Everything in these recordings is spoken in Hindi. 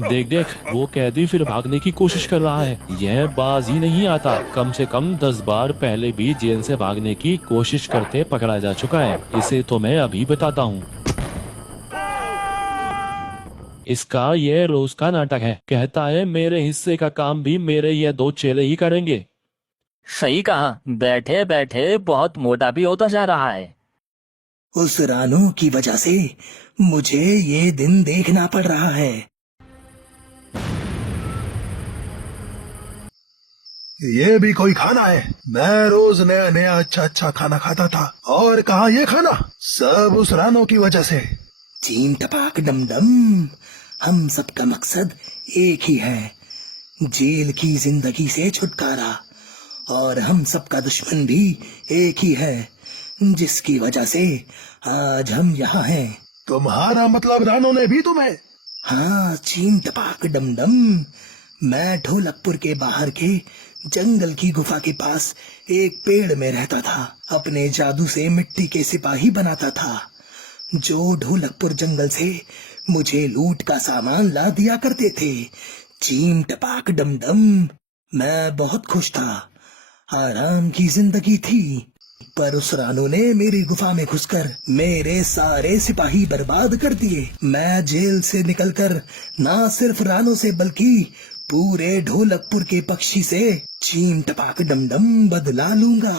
देख देख, वो कैदी फिर भागने की कोशिश कर रहा है। यह बाज ही नहीं आता। कम से कम 10 बार पहले भी जेल से भागने की कोशिश करते पकड़ा जा चुका है। इसे तो मैं अभी बताता हूँ। इसका ये रोज का नाटक है। कहता है मेरे हिस्से का काम भी मेरे ये 2 चेले ही करेंगे। सही कहा, बैठे बैठे बहुत मोटा भी होता जा रहा है। उस रानू की वजह से मुझे ये दिन देखना पड़ रहा है। ये भी कोई खाना है? मैं रोज नया नया अच्छा अच्छा खाना खाता था, और कहा ये खाना सब उस रानू की वजह से। चीम टपाक डम डम, हम सबका मकसद एक ही है, जेल की जिंदगी से छुटकारा। और हम सबका दुश्मन भी एक ही है, जिसकी वजह से आज हम यहाँ हैं। तुम्हारा मतलब रानू ने भी तुम्हें? हाँ चीम टपाक डम डम, मैं ढोलकपुर के बाहर के जंगल की गुफा के पास एक पेड़ में रहता था। अपने जादू से मिट्टी के सिपाही बनाता था, जो ढोलकपुर जंगल से मुझे लूट का सामान ला दिया करते थे। चीम टपाक डम डम, मैं बहुत खुश था, आराम की जिंदगी थी। पर उस रानू ने मेरी गुफा में घुसकर मेरे सारे सिपाही बर्बाद कर दिए। मैं जेल से निकलकर ना सिर्फ रानू से बल्कि पूरे ढोलकपुर के पक्षी से चीम टपाक डम डम बदला लूंगा।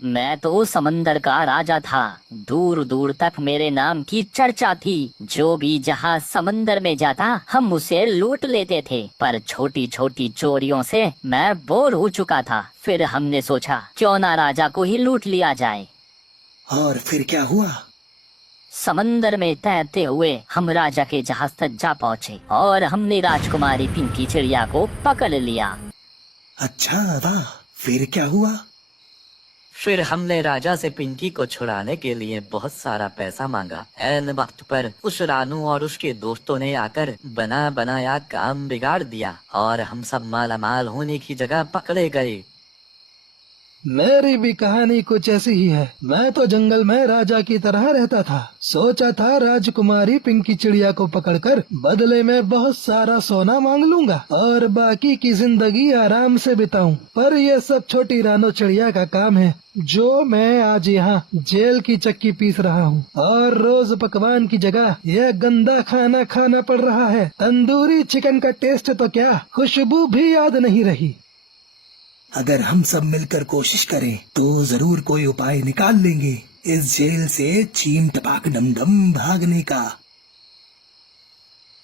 मैं तो समंदर का राजा था, दूर दूर तक मेरे नाम की चर्चा थी। जो भी जहाज समंदर में जाता हम उसे लूट लेते थे। पर छोटी छोटी चोरियों से मैं बोर हो चुका था। फिर हमने सोचा क्यों ना राजा को ही लूट लिया जाए। और फिर क्या हुआ? समंदर में तैरते हुए हम राजा के जहाज तक जा पहुँचे और हमने राजकुमारी पिंकी चिड़िया को पकड़ लिया। अच्छा वाह, फिर क्या हुआ? फिर हमने राजा से पिंकी को छुड़ाने के लिए बहुत सारा पैसा मांगा। ऐन वक्त पर उस रानू और उसके दोस्तों ने आकर बना बनाया काम बिगाड़ दिया और हम सब मालामाल होने की जगह पकड़े गए। मेरी भी कहानी कुछ ऐसी ही है। मैं तो जंगल में राजा की तरह रहता था। सोचा था राजकुमारी पिंकी चिड़िया को पकड़कर बदले में बहुत सारा सोना मांग लूंगा और बाकी की जिंदगी आराम से बिताऊं। पर ये सब छोटी रानो चिड़िया का काम है, जो मैं आज यहाँ जेल की चक्की पीस रहा हूँ। और रोज पकवान की जगह यह गंदा खाना खाना पड़ रहा है। तंदूरी चिकन का टेस्ट तो क्या, खुशबू भी याद नहीं रही। अगर हम सब मिलकर कोशिश करें तो जरूर कोई उपाय निकाल लेंगे इस जेल से चीम टपाक डम डम भागने का।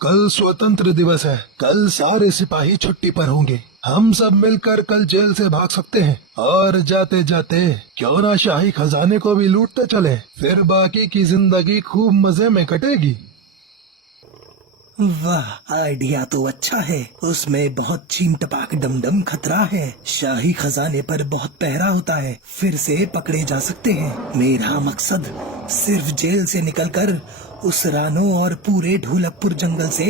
कल स्वतंत्र दिवस है। कल सारे सिपाही छुट्टी पर होंगे। हम सब मिलकर कल जेल से भाग सकते हैं और जाते जाते क्यों ना शाही खजाने को भी लूटते चले। फिर बाकी की जिंदगी खूब मजे में कटेगी। वाह, आइडिया तो अच्छा है। उसमें बहुत चीम टपाक डम डम खतरा है। शाही खजाने पर बहुत पहरा होता है, फिर से पकड़े जा सकते हैं। मेरा मकसद सिर्फ जेल से निकलकर उस रानो और पूरे ढोलकपुर जंगल से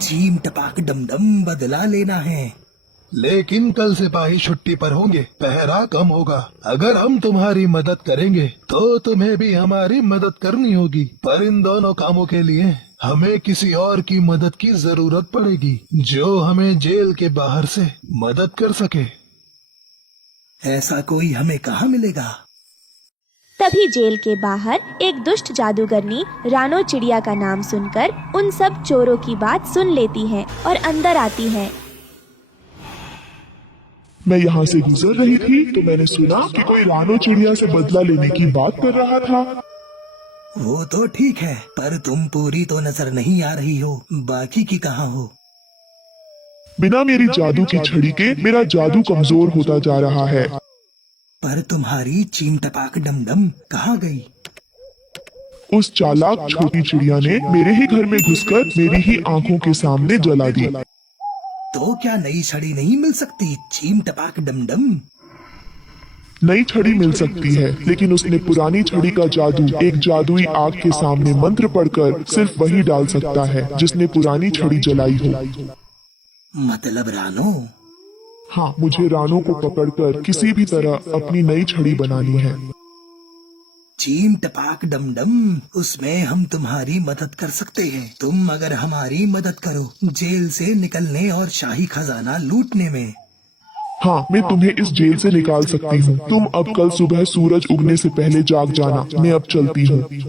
चीम टपाक डम डम बदला लेना है। लेकिन कल सिपाही छुट्टी पर होंगे, पहरा कम होगा। अगर हम तुम्हारी मदद करेंगे तो तुम्हें भी हमारी मदद करनी होगी। पर इन दोनों कामों के लिए हमें किसी और की मदद की जरूरत पड़ेगी, जो हमें जेल के बाहर से मदद कर सके। ऐसा कोई हमें कहाँ मिलेगा? तभी जेल के बाहर एक दुष्ट जादूगरनी रानो चिड़िया का नाम सुनकर उन सब चोरों की बात सुन लेती है और अंदर आती है। मैं यहाँ से गुजर रही थी तो मैंने सुना कि कोई रानो चिड़िया से बदला लेने की बात कर रहा था। वो तो ठीक है, पर तुम पूरी तो नजर नहीं आ रही हो। बाकी की कहाँ हो? बिना मेरी जादू की छड़ी के मेरा जादू कमजोर होता जा रहा है। पर तुम्हारी चीम टपाक डम डम कहाँ गई? उस चालाक छोटी चिड़िया ने मेरे ही घर में घुसकर मेरी ही आंखों के सामने जला दी। तो क्या नई छड़ी नहीं मिल सकती चीम टपाक डम डम? नई छड़ी मिल सकती है, लेकिन उसने पुरानी छड़ी का जादू एक जादुई आग के सामने मंत्र पढ़कर सिर्फ वही डाल सकता है जिसने पुरानी छड़ी जलाई हो। मतलब रानो? हाँ, मुझे रानो को पकड़कर किसी भी तरह अपनी नई छड़ी बनानी है। चीम टपाक डम डम, उसमें हम तुम्हारी मदद कर सकते हैं। तुम अगर हमारी मदद करो जेल से निकलने और शाही खजाना लूटने में। हाँ, मैं तुम्हें इस जेल से निकाल सकती हूँ। तुम अब कल सुबह सूरज उगने से पहले जाग जाना। मैं अब चलती हूँ।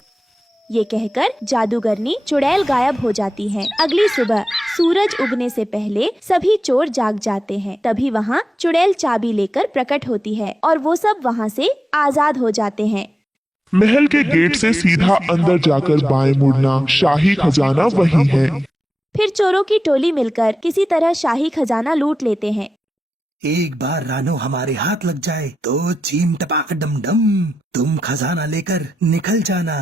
ये कहकर जादूगरनी चुड़ैल गायब हो जाती है। अगली सुबह सूरज उगने से पहले सभी चोर जाग जाते हैं। तभी वहाँ चुड़ैल चाबी लेकर प्रकट होती है और वो सब वहाँ से आजाद हो जाते हैं। महल के गेट से सीधा अंदर जाकर बाएं मुड़ना, शाही खजाना वही है। फिर चोरों की टोली मिलकर किसी तरह शाही खजाना लूट लेते हैं। एक बार रानो हमारे हाथ लग जाए तो चीम टपाक डम डम, तुम खजाना लेकर निकल जाना।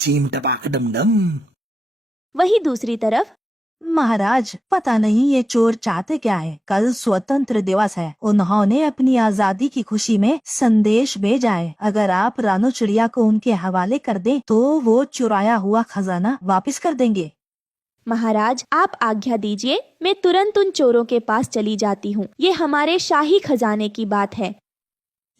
चीम टपाक डम डम। वही दूसरी तरफ महाराज, पता नहीं ये चोर चाहते क्या है। कल स्वतंत्र दिवस है, उन्होंने अपनी आजादी की खुशी में संदेश भेजा है। अगर आप रानो चिड़िया को उनके हवाले कर दें तो वो चुराया हुआ खजाना वापस कर देंगे। महाराज, आप आज्ञा दीजिए, मैं तुरंत उन चोरों के पास चली जाती हूँ। ये हमारे शाही खजाने की बात है।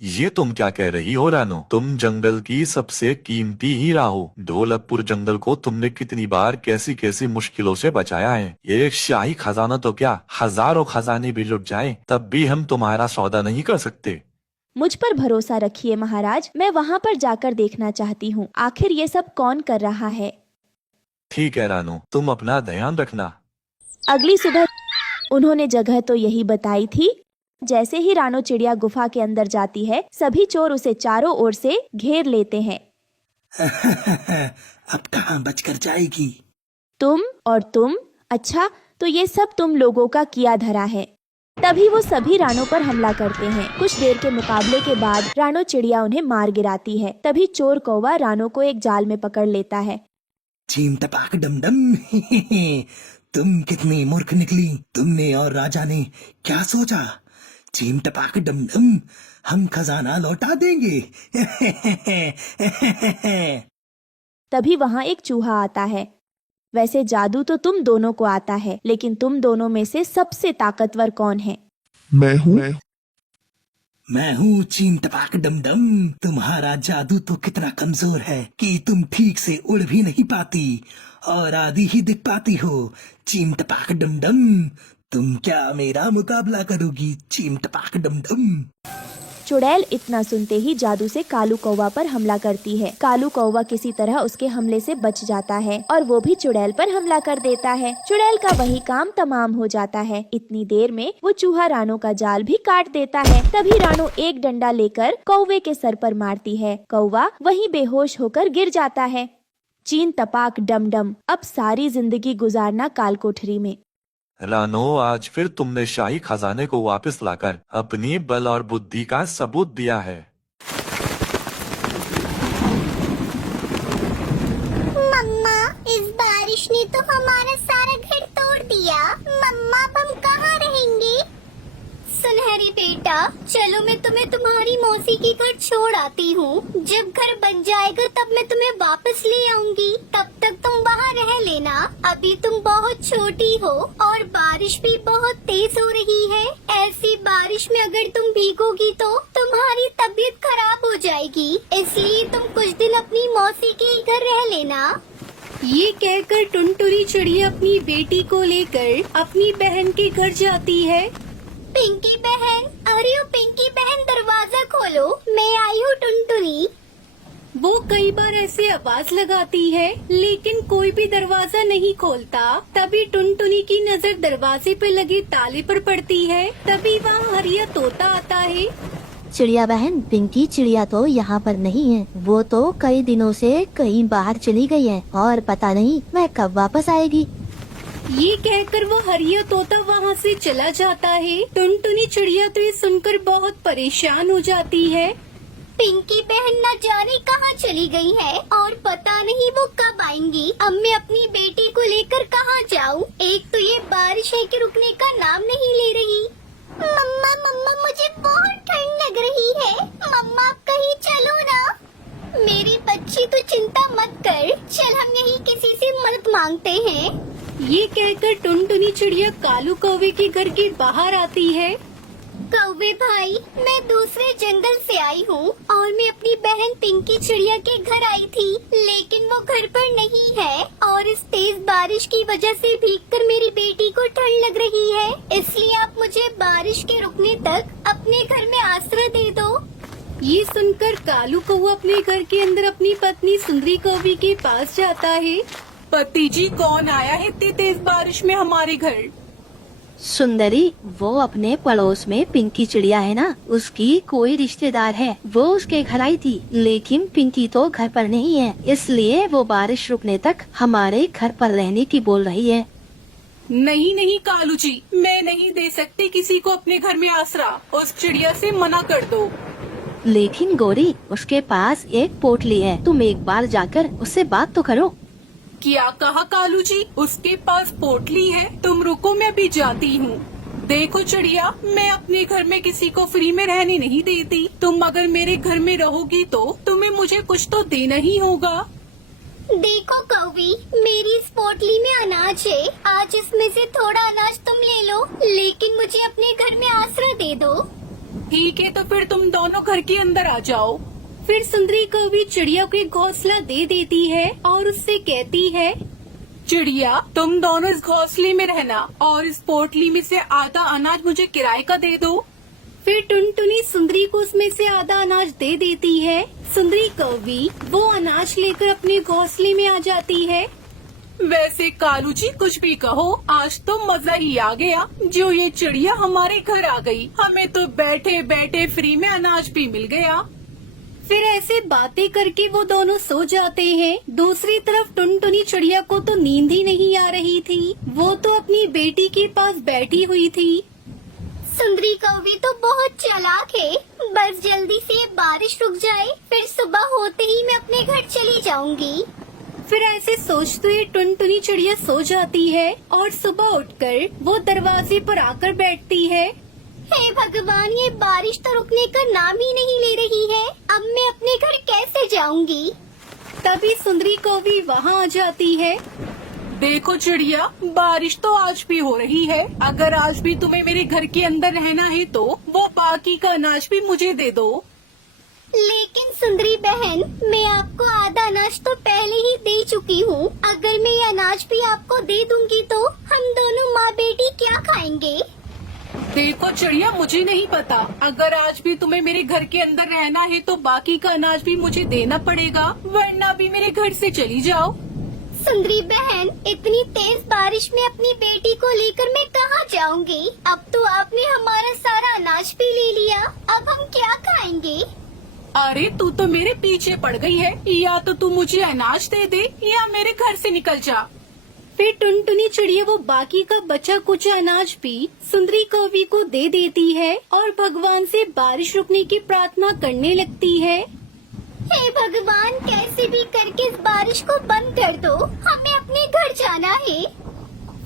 ये तुम क्या कह रही हो रानो? तुम जंगल की सबसे कीमती हीरा हो। ढोलकपुर जंगल को तुमने कितनी बार कैसी कैसी मुश्किलों से बचाया है। ये एक शाही खजाना तो क्या, हजारों खजाने भी लुट जाएं, तब भी हम तुम्हारा सौदा नहीं कर सकते। मुझ पर भरोसा रखिए महाराज, मैं वहाँ पर जाकर देखना चाहती हूँ आखिर ये सब कौन कर रहा है। ठीक है रानो, तुम अपना ध्यान रखना। अगली सुबह उन्होंने जगह तो यही बताई थी। जैसे ही रानो चिड़िया गुफा के अंदर जाती है, सभी चोर उसे चारों ओर से घेर लेते हैं। अब कहाँ बचकर जाएगी? तुम और तुम, अच्छा तो ये सब तुम लोगों का किया धरा है। तभी वो सभी रानो पर हमला करते हैं। कुछ देर के मुकाबले के बाद रानो चिड़िया उन्हें मार गिराती है। तभी चोर कौवा रानो को एक जाल में पकड़ लेता है। चीम टपाक डम डम, तुम कितनी मूर्ख निकली। तुमने और राजा ने क्या सोचा? चीम टपाक डम डम, हम खजाना लौटा देंगे। तभी वहाँ एक चूहा आता है। वैसे जादू तो तुम दोनों को आता है, लेकिन तुम दोनों में से सबसे ताकतवर कौन है? मैं हूँ। मैं हूँ चीम टपाक डम डम। तुम्हारा जादू तो कितना कमजोर है कि तुम ठीक से उड़ भी नहीं पाती और आधी ही दिख पाती हो। चीम टपाक डम डम, तुम क्या मेरा मुकाबला करोगी? चीम टपाक डम डम। चुड़ैल इतना सुनते ही जादू से कालू कौवा पर हमला करती है। कालू कौवा किसी तरह उसके हमले से बच जाता है और वो भी चुड़ैल पर हमला कर देता है। चुड़ैल का वही काम तमाम हो जाता है। इतनी देर में वो चूहा रानो का जाल भी काट देता है। तभी रानो एक डंडा लेकर कौवे के सर पर मारती है। कौवा वहीं बेहोश होकर गिर जाता है। चीम टपाक डम डम, अब सारी जिंदगी गुजारना कालकोठरी में। रानो, आज फिर तुमने शाही खजाने को वापस लाकर अपनी बल और बुद्धि का सबूत दिया है। मम्मा, इस बारिश ने तो हमारा सारा घर तोड़ दिया। मम्मा, अब हम कहाँ रहेंगे? सुनहरी बेटा, चलो मैं तुम्हें तुम्हारी मौसी के घर छोड़ आती हूँ। जब घर बन जाएगा तब मैं तुम्हें वापस ले आऊंगी। तब तक तुम वहाँ रह लेना। अभी तुम बहुत छोटी हो और बारिश भी बहुत तेज हो रही है। ऐसी बारिश में अगर तुम भीगोगी तो तुम्हारी तबीयत खराब हो जाएगी। इसलिए तुम कुछ दिन अपनी मौसी के घर रह लेना। ये कहकर टुनटुनी चिड़िया अपनी बेटी को लेकर अपनी बहन के घर जाती है। पिंकी बहन, अरे ओ पिंकी बहन, दरवाजा खोलो, मैं आई हूँ टुनटुनी। वो कई बार ऐसे आवाज लगाती है लेकिन कोई भी दरवाजा नहीं खोलता। तभी टुनटुनी की नजर दरवाजे पे लगे ताले पर पड़ती है। तभी वहाँ हरिया तोता आता है। चिड़िया बहन, पिंकी चिड़िया तो यहाँ पर नहीं है। वो तो कई दिनों से कहीं बाहर चली गई है और पता नहीं वह कब वापस आएगी। ये कहकर वो हरिया तोता वहाँ से चला जाता है। टुनटुनी चिड़िया तो ये सुनकर बहुत परेशान हो जाती है। पिंकी बहन न जाने कहाँ चली गई है और पता नहीं वो कब आएंगी। अब मैं अपनी बेटी को लेकर कहाँ जाऊँ? एक तो ये बारिश है कि रुकने का नाम नहीं ले रही। मम्मा मम्मा, मुझे बहुत ठंड लग रही है। मम्मा, आप कहीं चलो ना। मेरी बच्ची, तो चिंता मत कर, चल हम यहीं किसी से मदद मांगते हैं। ये कहकर टुनटुनी चिड़िया कालू कौवे के घर के बाहर आती है। कौवे भाई, मैं दूसरे जंगल से आई हूँ और मैं अपनी बहन पिंकी चिड़िया के घर आई थी, लेकिन वो घर पर नहीं है और इस तेज बारिश की वजह से भीगकर मेरी बेटी को ठंड लग रही है। इसलिए आप मुझे बारिश के रुकने तक अपने घर में आश्रय दे दो। ये सुनकर कालू कौवा अपने घर के अंदर अपनी पत्नी सुंदरी कौवी के पास जाता है। पति जी, कौन आया है इतनी तेज बारिश में हमारे घर? सुंदरी, वो अपने पड़ोस में पिंकी चिड़िया है ना, उसकी कोई रिश्तेदार है, वो उसके घर आई थी, लेकिन पिंकी तो घर पर नहीं है, इसलिए वो बारिश रुकने तक हमारे घर पर रहने की बोल रही है। नहीं नहीं कालू जी, मैं नहीं दे सकती किसी को अपने घर में आसरा। उस चिड़िया से मना कर दो। लेकिन गौरी, उसके पास एक पोटली है, तुम एक बार जाकर उससे बात तो करो। क्या कहा कालू जी? उसके पास पोटली है? तुम रुको, मैं भी जाती हूँ। देखो चिड़िया, मैं अपने घर में किसी को फ्री में रहने नहीं देती। तुम अगर मेरे घर में रहोगी तो तुम्हें मुझे कुछ तो देना ही होगा। देखो कौवी, मेरी इस पोटली में अनाज है, आज इसमें से थोड़ा अनाज तुम ले लो, लेकिन मुझे अपने घर में आश्रय दे दो। ठीक है, तो फिर तुम दोनों घर के अंदर आ जाओ। फिर सुंदरी कौवी चिड़िया को एक घोंसला दे देती है और उससे कहती है, चिड़िया, तुम दोनों इस घोंसले में रहना और इस पोटली में से आधा अनाज मुझे किराए का दे दो। फिर टुनटुनी सुंदरी को उसमें से आधा अनाज दे देती है। सुंदरी कौवी वो अनाज लेकर अपने घोंसले में आ जाती है। वैसे कालू जी, कुछ भी कहो, आज तो मजा ही आ गया जो ये चिड़िया हमारे घर आ गई। हमें तो बैठे बैठे फ्री में अनाज भी मिल गया। फिर ऐसे बातें करके वो दोनों सो जाते हैं। दूसरी तरफ टुनटुनी चिड़िया को तो नींद ही नहीं आ रही थी, वो तो अपनी बेटी के पास बैठी हुई थी। सुंदरी कौवी तो बहुत चालाक है, बस जल्दी से बारिश रुक जाए, फिर सुबह होते ही मैं अपने घर चली जाऊंगी। फिर ऐसे सोचते हुए टुनटुनी चिड़िया सो जाती है और सुबह उठकर वो दरवाजे पर आकर बैठती है। हे भगवान, ये बारिश तो रुकने का नाम ही नहीं ले रही है, अब मैं अपने घर कैसे जाऊंगी? तभी सुंदरी कौवी वहाँ आ जाती है। देखो चिड़िया, बारिश तो आज भी हो रही है, अगर आज भी तुम्हें मेरे घर के अंदर रहना है तो वो बाकी का अनाज भी मुझे दे दो। लेकिन सुंदरी बहन, मैं आपको आधा अनाज तो पहले ही दे चुकी हूँ, अगर मैं ये अनाज भी आपको दे दूंगी तो हम दोनों माँ बेटी क्या खाएंगे? देखो चिड़िया, मुझे नहीं पता, अगर आज भी तुम्हें मेरे घर के अंदर रहना है तो बाकी का अनाज भी मुझे देना पड़ेगा, वरना भी मेरे घर से चली जाओ। सुंदरी बहन, इतनी तेज बारिश में अपनी बेटी को लेकर मैं कहाँ जाऊंगी? अब तो आपने हमारा सारा अनाज भी ले लिया, अब हम क्या खाएंगे? अरे तू तो मेरे पीछे पड़ गई है, या तो तू मुझे अनाज दे दे या मेरे घर से निकल जा। फिर टुनटुनी चिड़िया वो बाकी का बचा कुछ अनाज भी सुंदरी कौवी को दे देती है और भगवान से बारिश रुकने की प्रार्थना करने लगती है। हे भगवान, कैसे भी करके इस बारिश को बंद कर दो, हमें अपने घर जाना है।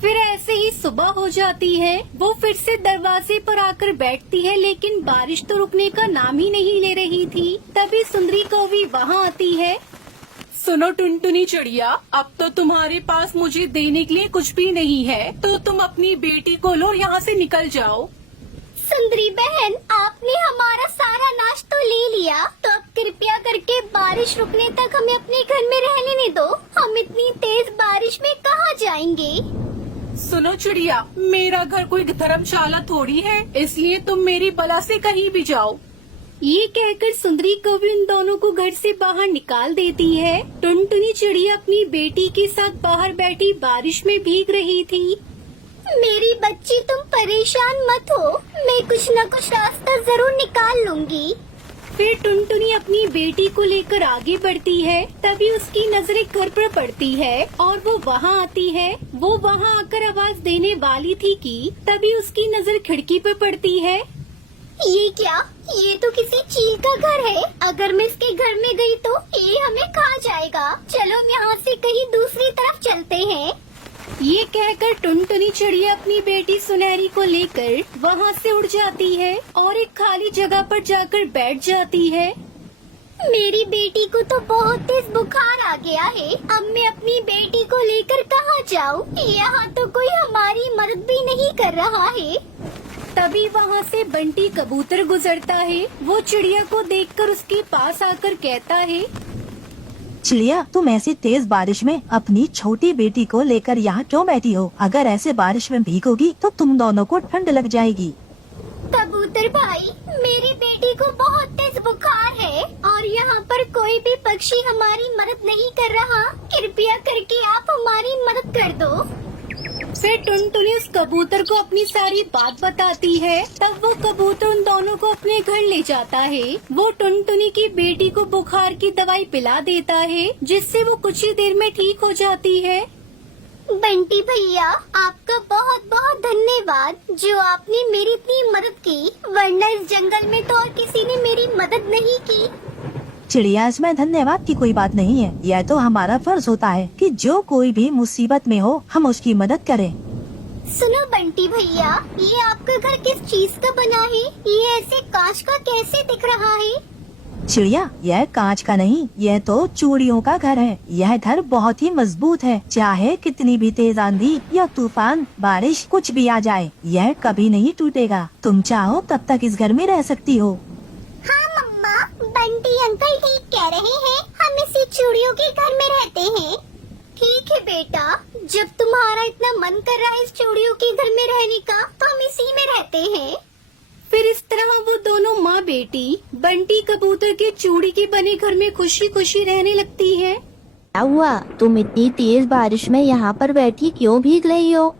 फिर ऐसे ही सुबह हो जाती है, वो फिर से दरवाजे पर आकर बैठती है, लेकिन बारिश तो रुकने का नाम ही नहीं ले रही थी। तभी सुंदरी कौवी वहाँ आती है। सुनो टुनटुनी चिड़िया, अब तो तुम्हारे पास मुझे देने के लिए कुछ भी नहीं है, तो तुम अपनी बेटी को लो, यहाँ से निकल जाओ। सुंदरी बहन, आपने हमारा सारा अनाज तो ले लिया, तो अब कृपया करके बारिश रुकने तक हमें अपने घर में रहने दो, हम इतनी तेज बारिश में कहाँ जाएंगे? सुनो चिड़िया, मेरा घर कोई धर्मशाला थोड़ी है, इसलिए तुम मेरी बला से कहीं भी जाओ। ये कहकर सुंदरी कौवी उन दोनों को घर से बाहर निकाल देती है। टुनटुनी चिड़िया अपनी बेटी के साथ बाहर बैठी बारिश में भीग रही थी। मेरी बच्ची, तुम परेशान मत हो, मैं कुछ न कुछ रास्ता जरूर निकाल लूंगी। फिर टुनटुनी अपनी बेटी को लेकर आगे बढ़ती है। तभी उसकी नजर एक घर पर पड़ती है और वो वहाँ आती है। वो वहाँ आकर आवाज देने वाली थी कि तभी उसकी नजर खिड़की पर पड़ती है। ये क्या? ये तो किसी चील का घर है, अगर मैं इसके घर में गई तो ये हमें खा जाएगा। चलो यहाँ से कहीं दूसरी तरफ चलते हैं। ये कहकर टुनटुनी चिड़िया अपनी बेटी सुनहरी को लेकर वहाँ से उड़ जाती है और एक खाली जगह पर जाकर बैठ जाती है। मेरी बेटी को तो बहुत तेज बुखार आ गया है, अब मैं अपनी बेटी को लेकर कहाँ जाऊँ? यहाँ तो कोई हमारी मदद भी नहीं कर रहा है। तभी वहाँ से बंटी कबूतर गुजरता है। वो चिड़िया को देखकर उसके पास आकर कहता है, चिड़िया, तुम ऐसी तेज बारिश में अपनी छोटी बेटी को लेकर यहाँ क्यों बैठी हो? अगर ऐसे बारिश में भीगोगी तो तुम दोनों को ठंड लग जाएगी। कबूतर भाई, मेरी बेटी को बहुत तेज बुखार है और यहाँ पर कोई भी पक्षी हमारी मदद नहीं कर रहा। कृपया करके आप हमारी मदद कर दो। फिर टुनटुनी उस कबूतर को अपनी सारी बात बताती है। तब वो कबूतर उन दोनों को अपने घर ले जाता है। वो टुनटुनी की बेटी को बुखार की दवाई पिला देता है, जिससे वो कुछ ही देर में ठीक हो जाती है। बंटी भैया, आपका बहुत बहुत धन्यवाद जो आपने मेरी इतनी मदद की, वरना इस जंगल में तो और किसी ने मेरी मदद नहीं की। चिड़िया, इसमें धन्यवाद की कोई बात नहीं है। यह तो हमारा फर्ज होता है कि जो कोई भी मुसीबत में हो हम उसकी मदद करें। सुनो बंटी भैया, ये आपका घर किस चीज का बना है? ये ऐसे कांच का कैसे दिख रहा है? चिड़िया, यह कांच का नहीं, यह तो चूड़ियों का घर है। यह घर बहुत ही मजबूत है। चाहे कितनी भी तेज आंधी या तूफान, बारिश, कुछ भी आ जाए, यह कभी नहीं टूटेगा। तुम चाहो तब तक इस घर में रह सकती हो। हाँ मम्मा, बंटी अंकल ठीक कह रहे हैं। हम इसी चूड़ियों के घर में रहते हैं। ठीक है बेटा, जब तुम्हारा इतना मन कर रहा है इस चूड़ियों के घर में रहने का, तो हम इसी में रहते हैं। फिर इस तरह वो दोनों माँ बेटी बंटी कबूतर के चूड़ी के बने घर में खुशी खुशी रहने लगती है। क्या हुआ? तुम इतनी तेज बारिश में यहाँ पर बैठी क्यों भीग रही हो?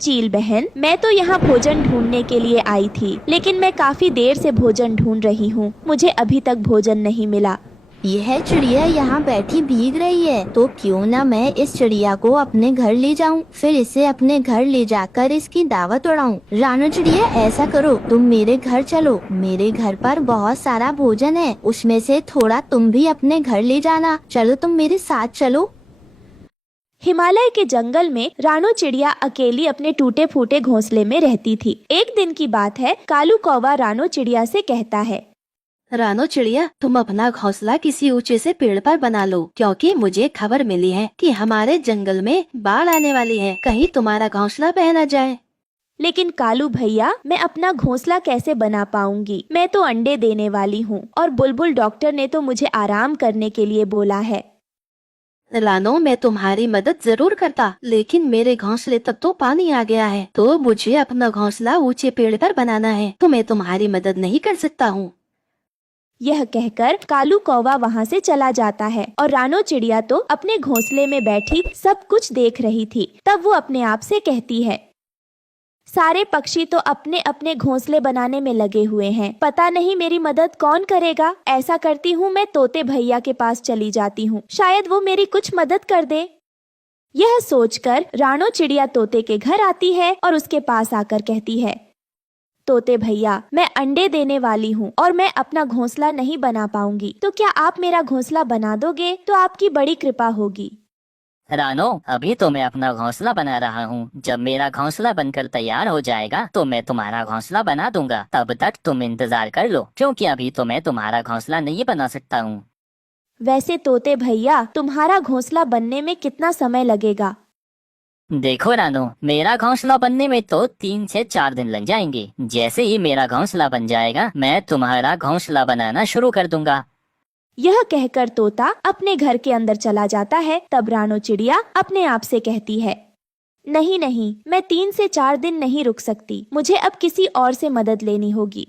चील बहन, मैं तो यहाँ भोजन ढूंढने के लिए आई थी, लेकिन मैं काफी देर से भोजन ढूंढ रही हूँ। मुझे अभी तक भोजन नहीं मिला। यह चिड़िया यहाँ बैठी भीग रही है, तो क्यों ना मैं इस चिड़िया को अपने घर ले जाऊँ, फिर इसे अपने घर ले जाकर इसकी दावत उड़ाऊँ। रानो चिड़िया, ऐसा करो, तुम मेरे घर चलो। मेरे घर पर बहुत सारा भोजन है, उसमें से थोड़ा तुम भी अपने घर ले जाना। चलो, तुम मेरे साथ चलो। हिमालय के जंगल में रानो चिड़िया अकेली अपने टूटे फूटे घोंसले में रहती थी। एक दिन की बात है, कालू कौवा रानो चिड़िया से कहता है, रानो चिड़िया, तुम अपना घोंसला किसी ऊंचे से पेड़ पर बना लो, क्योंकि मुझे खबर मिली है कि हमारे जंगल में बाढ़ आने वाली है। कहीं तुम्हारा घोंसला बह न जाए। लेकिन कालू भैया, मैं अपना घोंसला कैसे बना पाऊंगी? मैं तो अंडे देने वाली हूँ और बुलबुल डॉक्टर ने तो मुझे आराम करने के लिए बोला है। रानो, मैं तुम्हारी मदद जरूर करता, लेकिन मेरे घोंसले तक तो पानी आ गया है, तो मुझे अपना घोंसला ऊंचे पेड़ पर बनाना है, तो मैं तुम्हारी मदद नहीं कर सकता हूँ। यह कहकर कालू कौवा वहाँ से चला जाता है और रानो चिड़िया तो अपने घोंसले में बैठी सब कुछ देख रही थी। तब वो अपने आप से कहती है, सारे पक्षी तो अपने अपने घोंसले बनाने में लगे हुए हैं, पता नहीं मेरी मदद कौन करेगा। ऐसा करती हूँ, मैं तोते भैया के पास चली जाती हूँ, शायद वो मेरी कुछ मदद कर दे। यह सोचकर रानो चिड़िया तोते के घर आती है और उसके पास आकर कहती है, तोते भैया, मैं अंडे देने वाली हूँ और मैं अपना घोंसला नहीं बना पाऊंगी, तो क्या आप मेरा घोंसला बना दोगे? तो आपकी बड़ी कृपा होगी। रानो, अभी तो मैं अपना घोंसला बना रहा हूँ। जब मेरा घोंसला बनकर तैयार हो जाएगा तो मैं तुम्हारा घोंसला बना दूंगा। तब तक तुम इंतजार कर लो, क्योंकि अभी तो मैं तुम्हारा घोंसला नहीं बना सकता हूँ। वैसे तोते भैया, तुम्हारा घोंसला बनने में कितना समय लगेगा? देखो रानो, मेरा घोंसला बनने में तो 3 से 4 दिन लग जाएंगे। जैसे ही मेरा घोंसला बन जाएगा, मैं तुम्हारा घोंसला बनाना शुरू कर दूंगा। यह कहकर तोता अपने घर के अंदर चला जाता है। तब रानो चिड़िया अपने आप से कहती है, नहीं नहीं, मैं 3 से 4 दिन नहीं रुक सकती, मुझे अब किसी और से मदद लेनी होगी।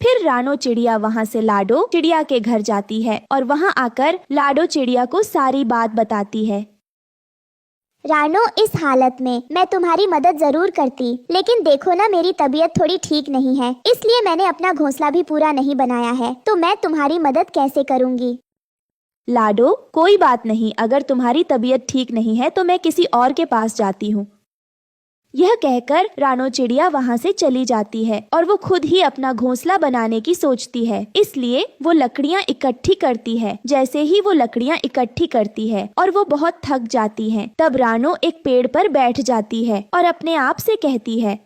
फिर रानो चिड़िया वहाँ से लाडो चिड़िया के घर जाती है और वहाँ आकर लाडो चिड़िया को सारी बात बताती है। रानो, इस हालत में मैं तुम्हारी मदद जरूर करती, लेकिन देखो ना, मेरी तबीयत थोड़ी ठीक नहीं है, इसलिए मैंने अपना घोंसला भी पूरा नहीं बनाया है, तो मैं तुम्हारी मदद कैसे करूंगी? लाडो, कोई बात नहीं, अगर तुम्हारी तबीयत ठीक नहीं है तो मैं किसी और के पास जाती हूँ। यह कहकर रानो चिड़िया वहाँ से चली जाती है और वो खुद ही अपना घोंसला बनाने की सोचती है। इसलिए वो लकड़ियाँ इकट्ठी करती है। जैसे ही वो लकड़ियाँ इकट्ठी करती है और वो बहुत थक जाती है, तब रानो एक पेड़ पर बैठ जाती है और अपने आप से कहती है,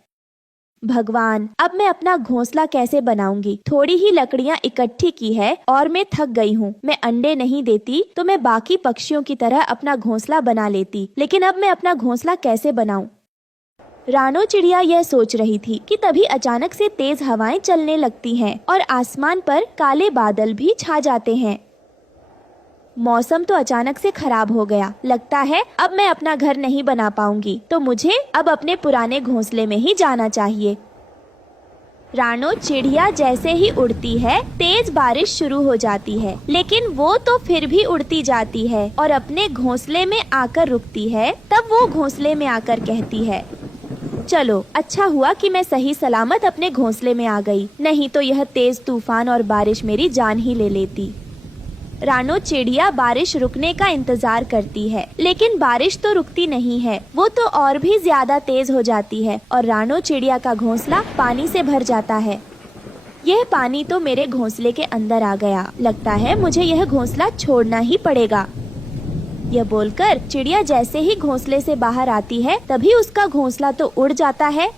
भगवान, अब मैं अपना घोंसला कैसे बनाऊंगी? थोड़ी ही लकड़ियाँ इकट्ठी की है और मैं थक गई हूँ। मैं अंडे नहीं देती तो मैं बाकी पक्षियों की तरह अपना घोंसला बना लेती, लेकिन अब मैं अपना घोंसला कैसे बनाऊं? रानो चिड़िया यह सोच रही थी कि तभी अचानक से तेज हवाएं चलने लगती हैं और आसमान पर काले बादल भी छा जाते हैं। मौसम तो अचानक से खराब हो गया। लगता है अब मैं अपना घर नहीं बना पाऊंगी, तो मुझे अब अपने पुराने घोंसले में ही जाना चाहिए। रानो चिड़िया जैसे ही उड़ती है तेज बारिश शुरू हो जाती है, लेकिन वो तो फिर भी उड़ती जाती है और अपने घोंसले में आकर रुकती है। तब वो घोंसले में आकर कहती है, चलो अच्छा हुआ कि मैं सही सलामत अपने घोंसले में आ गई, नहीं तो यह तेज तूफान और बारिश मेरी जान ही ले लेती। रानो चिड़िया बारिश रुकने का इंतजार करती है, लेकिन बारिश तो रुकती नहीं है, वो तो और भी ज्यादा तेज हो जाती है और रानो चिड़िया का घोंसला पानी से भर जाता है। यह पानी तो मेरे घोंसले के अंदर आ गया, लगता है मुझे यह घोंसला छोड़ना ही पड़ेगा। यह बोलकर चिड़िया जैसे ही घोंसले से बाहर आती है तभी उसका घोंसला तो उड़ जाता है।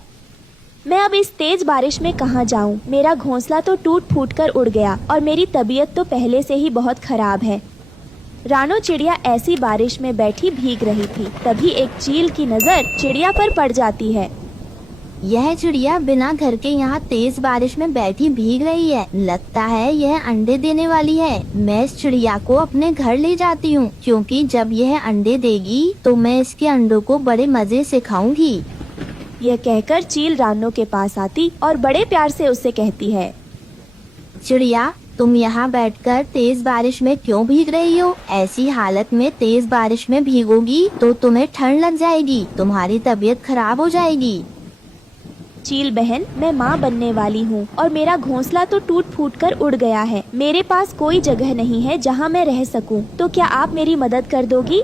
मैं अब इस तेज बारिश में कहाँ जाऊँ? मेरा घोंसला तो टूट फूट कर उड़ गया और मेरी तबीयत तो पहले से ही बहुत खराब है। रानो चिड़िया ऐसी बारिश में बैठी भीग रही थी, तभी एक चील की नजर चिड़िया पर पड़ जाती है। यह चिड़िया बिना घर के यहाँ तेज बारिश में बैठी भीग रही है। लगता है यह अंडे देने वाली है। मैं इस चिड़िया को अपने घर ले जाती हूँ, क्योंकि जब यह अंडे देगी तो मैं इसके अंडों को बड़े मजे से खाऊंगी। यह कहकर चील रानो के पास आती और बड़े प्यार से उससे कहती है, चिड़िया तुम यहाँ बैठकर तेज बारिश में क्यों भीग रही हो? ऐसी हालत में तेज बारिश में भीगोगी तो तुम्हें ठंड लग जाएगी, तुम्हारी तबीयत खराब हो जाएगी। चील बहन, मैं माँ बनने वाली हूँ और मेरा घोंसला तो टूट फूट कर उड़ गया है। मेरे पास कोई जगह नहीं है जहाँ मैं रह सकूँ, तो क्या आप मेरी मदद कर दोगी?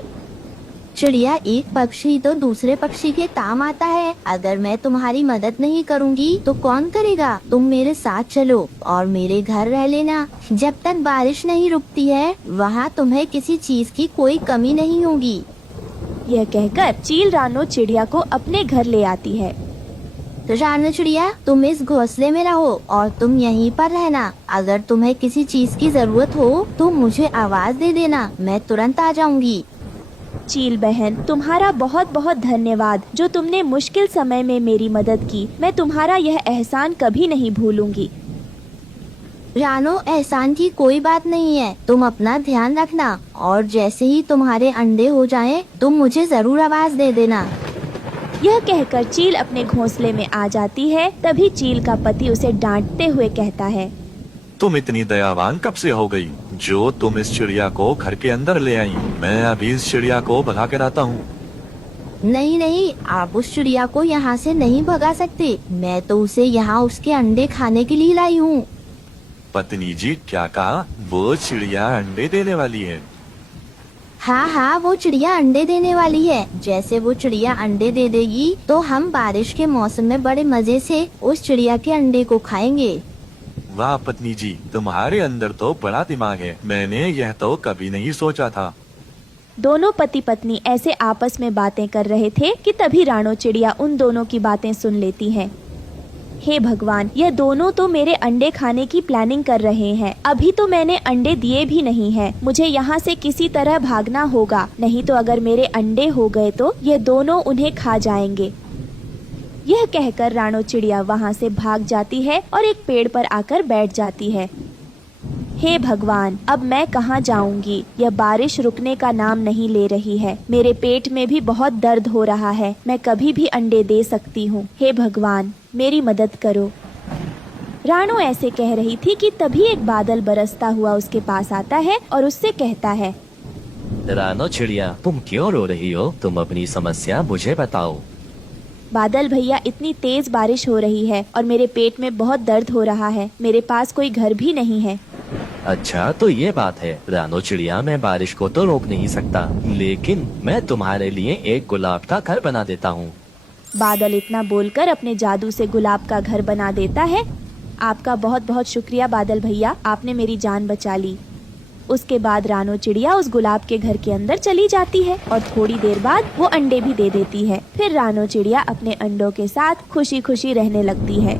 चिड़िया, एक पक्षी तो दूसरे पक्षी के काम आता है। अगर मैं तुम्हारी मदद नहीं करूँगी तो कौन करेगा? तुम मेरे साथ चलो और मेरे घर रह लेना। जब तक बारिश नहीं रुकती है वहाँ तुम्हें किसी चीज की कोई कमी नहीं होगी। यह कहकर चील रानो चिड़िया को अपने घर ले आती है। रानो चिड़िया, तुम इस घोंसले में रहो और तुम यहीं पर रहना। अगर तुम्हें किसी चीज की जरूरत हो तो मुझे आवाज दे देना, मैं तुरंत आ जाऊंगी। चील बहन, तुम्हारा बहुत बहुत धन्यवाद जो तुमने मुश्किल समय में मेरी मदद की। मैं तुम्हारा यह एहसान कभी नहीं भूलूंगी। रानो, एहसान की कोई बात नहीं है। तुम अपना ध्यान रखना और जैसे ही तुम्हारे अंडे हो जाएं, तुम मुझे जरूर आवाज दे देना। यह कहकर चील अपने घोंसले में आ जाती है। तभी चील का पति उसे डांटते हुए कहता है, तुम इतनी दयावान कब से हो गई जो तुम इस चिड़िया को घर के अंदर ले आई? मैं अभी इस चिड़िया को भगा कर आता हूँ। नहीं नहीं, आप उस चिड़िया को यहाँ से नहीं भगा सकते। मैं तो उसे यहाँ उसके अंडे खाने के लिए लाई हूँ। पत्नी जी, क्या कहा? वो चिड़िया अंडे देने वाली है? हाँ हाँ, वो चिड़िया अंडे देने वाली है। जैसे वो चिड़िया अंडे दे देगी तो हम बारिश के मौसम में बड़े मजे से उस चिड़िया के अंडे को खाएंगे। वाह पत्नी जी, तुम्हारे अंदर तो बड़ा दिमाग है। मैंने यह तो कभी नहीं सोचा था। दोनों पति पत्नी ऐसे आपस में बातें कर रहे थे कि तभी रानो चिड़िया उन दोनों की बातें सुन लेती है। हे भगवान, यह दोनों तो मेरे अंडे खाने की प्लानिंग कर रहे हैं। अभी तो मैंने अंडे दिए भी नहीं हैं। मुझे यहाँ से किसी तरह भागना होगा, नहीं तो अगर मेरे अंडे हो गए तो ये दोनों उन्हें खा जाएंगे। यह कहकर रानो चिड़िया वहाँ से भाग जाती है और एक पेड़ पर आकर बैठ जाती है। हे भगवान, अब मैं कहाँ जाऊंगी? यह बारिश रुकने का नाम नहीं ले रही है। मेरे पेट में भी बहुत दर्द हो रहा है। मैं कभी भी अंडे दे सकती हूँ। हे भगवान, मेरी मदद करो। रानो ऐसे कह रही थी कि तभी एक बादल बरसता हुआ उसके पास आता है और उससे कहता है, रानो चिड़िया, तुम क्यों रो रही हो? तुम अपनी समस्या मुझे बताओ। बादल भैया, इतनी तेज बारिश हो रही है और मेरे पेट में बहुत दर्द हो रहा है। मेरे पास कोई घर भी नहीं है। अच्छा, तो ये बात है। रानो चिड़िया, मैं बारिश को तो रोक नहीं सकता, लेकिन मैं तुम्हारे लिए एक गुलाब का घर बना देता हूँ। बादल इतना बोलकर अपने जादू से गुलाब का घर बना देता है। आपका बहुत बहुत शुक्रिया बादल भैया, आपने मेरी जान बचा ली। उसके बाद रानो चिड़िया उस गुलाब के घर के अंदर चली जाती है और थोड़ी देर बाद वो अंडे भी दे देती है। फिर रानो चिड़िया अपने अंडों के साथ खुशी खुशी रहने लगती है।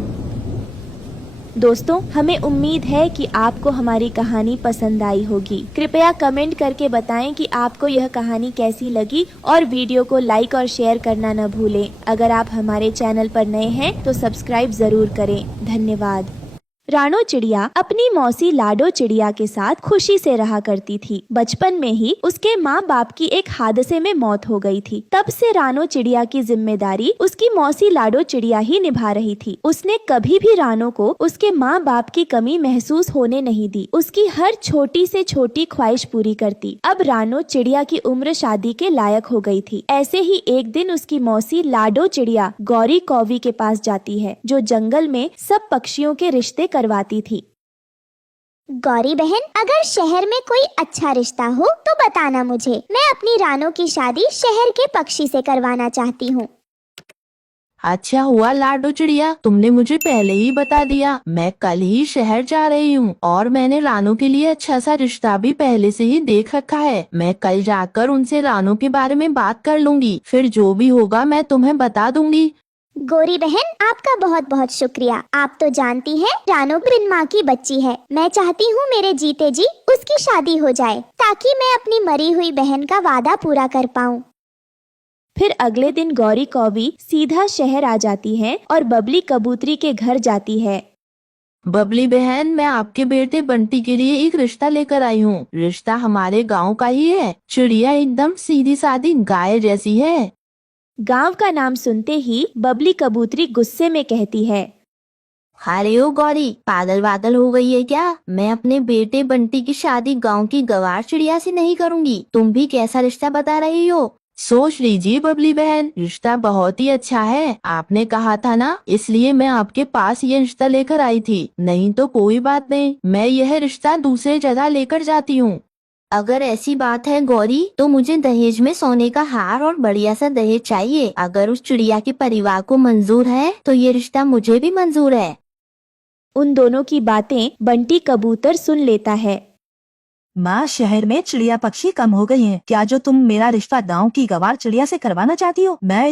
दोस्तों, हमें उम्मीद है कि आपको हमारी कहानी पसंद आई होगी। कृपया कमेंट करके बताएं कि आपको यह कहानी कैसी लगी और वीडियो को लाइक और शेयर करना न भूलें। अगर आप हमारे चैनल पर नए हैं तो सब्सक्राइब जरूर करें। धन्यवाद। रानो चिड़िया अपनी मौसी लाडो चिड़िया के साथ खुशी से रहा करती थी। बचपन में ही उसके माँ बाप की एक हादसे में मौत हो गई थी। तब से रानो चिड़िया की जिम्मेदारी उसकी मौसी लाडो चिड़िया ही निभा रही थी। उसने कभी भी रानो को उसके माँ बाप की कमी महसूस होने नहीं दी। उसकी हर छोटी से छोटी ख्वाहिश पूरी करती। अब रानो चिड़िया की उम्र शादी के लायक हो गई थी। ऐसे ही एक दिन उसकी मौसी लाडो चिड़िया गौरी कौवी के पास जाती है, जो जंगल में सब पक्षियों के रिश्ते करवाती थी। गौरी बहन, अगर शहर में कोई अच्छा रिश्ता हो तो बताना मुझे। मैं अपनी रानो की शादी शहर के पक्षी से करवाना चाहती हूँ। अच्छा हुआ लाडो चिड़िया, तुमने मुझे पहले ही बता दिया। मैं कल ही शहर जा रही हूँ और मैंने रानो के लिए अच्छा सा रिश्ता भी पहले से ही देख रखा है। मैं कल जाकर उनसे रानो के बारे में बात कर लूंगी। फिर जो भी होगा मैं तुम्हें बता दूंगी। गौरी बहन, आपका बहुत बहुत शुक्रिया। आप तो जानती हैं, रानो बिन माँ की बच्ची है। मैं चाहती हूँ मेरे जीते जी उसकी शादी हो जाए, ताकि मैं अपनी मरी हुई बहन का वादा पूरा कर पाऊँ। फिर अगले दिन गौरी कौवी सीधा शहर आ जाती है और बबली कबूतरी के घर जाती है। बबली बहन, मैं आपके बेटे बंटी के लिए एक रिश्ता लेकर आई हूँ। रिश्ता हमारे गाँव का ही है। चिड़िया एकदम सीधी सादी गाय जैसी है। गांव का नाम सुनते ही बबली कबूतरी गुस्से में कहती है, अरे ओ गौरी, पागल वागल हो गई है क्या? मैं अपने बेटे बंटी की शादी गांव की गवार चिड़िया से नहीं करूंगी। तुम भी कैसा रिश्ता बता रही हो? सोच लीजिए बबली बहन, रिश्ता बहुत ही अच्छा है। आपने कहा था ना, इसलिए मैं आपके पास ये रिश्ता लेकर आई थी। नहीं तो कोई बात नहीं, मैं यह रिश्ता दूसरे जगह लेकर जाती हूँ। अगर ऐसी बात है गौरी, तो मुझे दहेज में सोने का हार और बढ़िया सा दहेज चाहिए। अगर उस चिड़िया के परिवार को मंजूर है तो ये रिश्ता मुझे भी मंजूर है। उन दोनों की बातें बंटी कबूतर सुन लेता है। माँ, शहर में चिड़िया पक्षी कम हो गई हैं। क्या जो तुम मेरा रिश्ता गाँव की गवार चिड़िया से करवाना चाहती हो? मैं